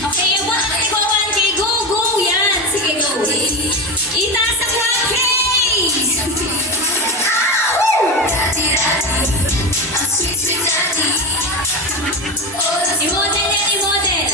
Okay, yung mga iba 1K, go, go! Yan, sige, go. Itaas ang 1K! I-model yan, i-model.